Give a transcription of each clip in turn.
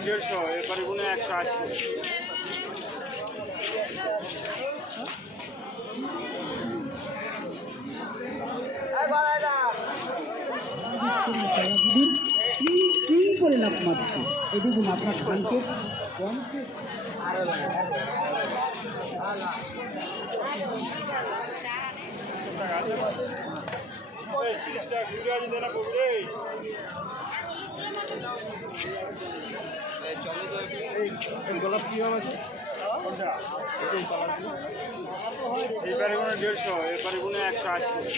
150, এরপরে গুনে 180। করে লাভ মারছে এই দেখুন আপনার ধানকে কমকে গোলাপ কি হবে এইবারে গুনে 150, এরপরে গুনে 180।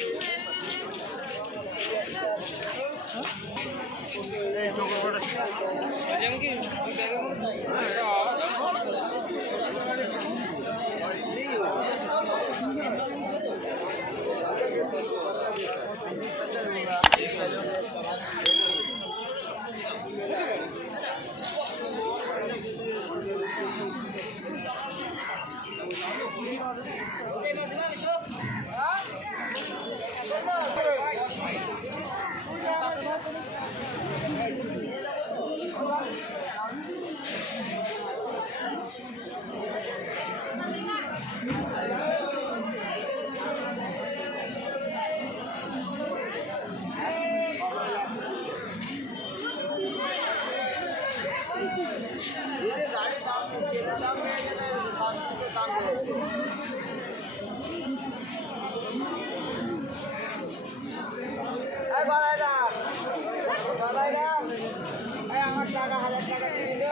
আমার টাকা 1000 টাকা দিলে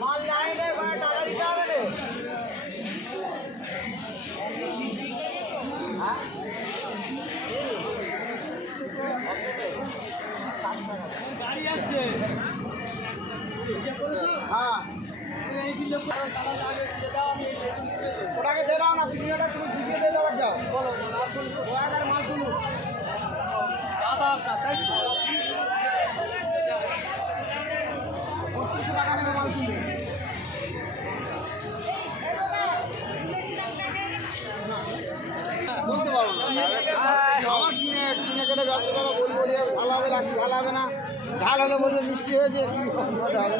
মাল নাই রে ভাই, টাকা দিতে হবে রে। গাড়ি আছে হ্যাঁ ওটাকে দিয়ে দাও না, ভিডিওটা তুমি ভিডিও দিয়ে দেওয়ার যাও। বলো মাল তুলুন দাদা আপনার তাই তো 32 টাকা নেবে মাল তুলে। বলতে পারবো না আমার কিনে কেটে ব্যবসা কথা বলবো, ভালো হবে লাগছে ভালো হবে না, ঝাল হলে বলবে মিষ্টি হয়েছে, মজা হবে।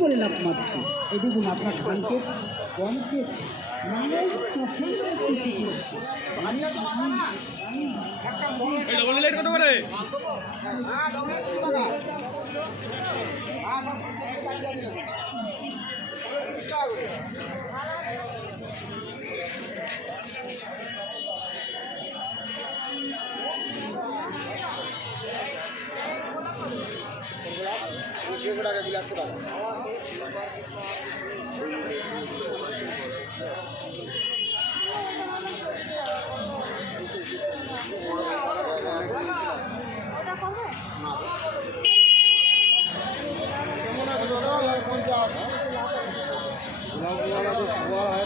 করে লাভ মারছে এই দেখুন আপনার ধানকে কমকে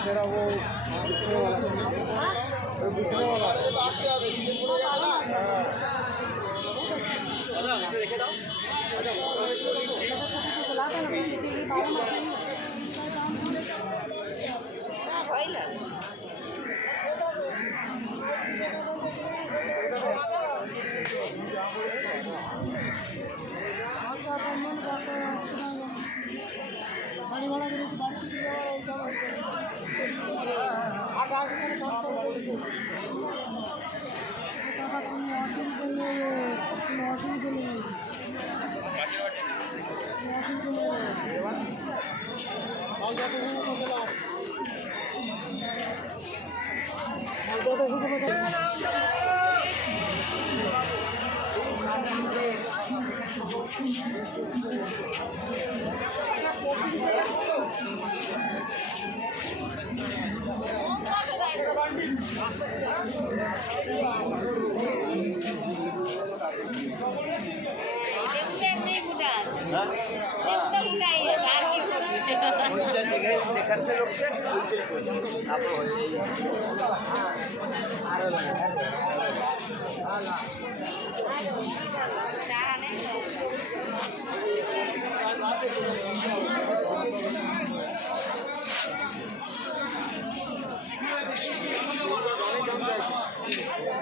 तेरा वो बिकने वाला আছে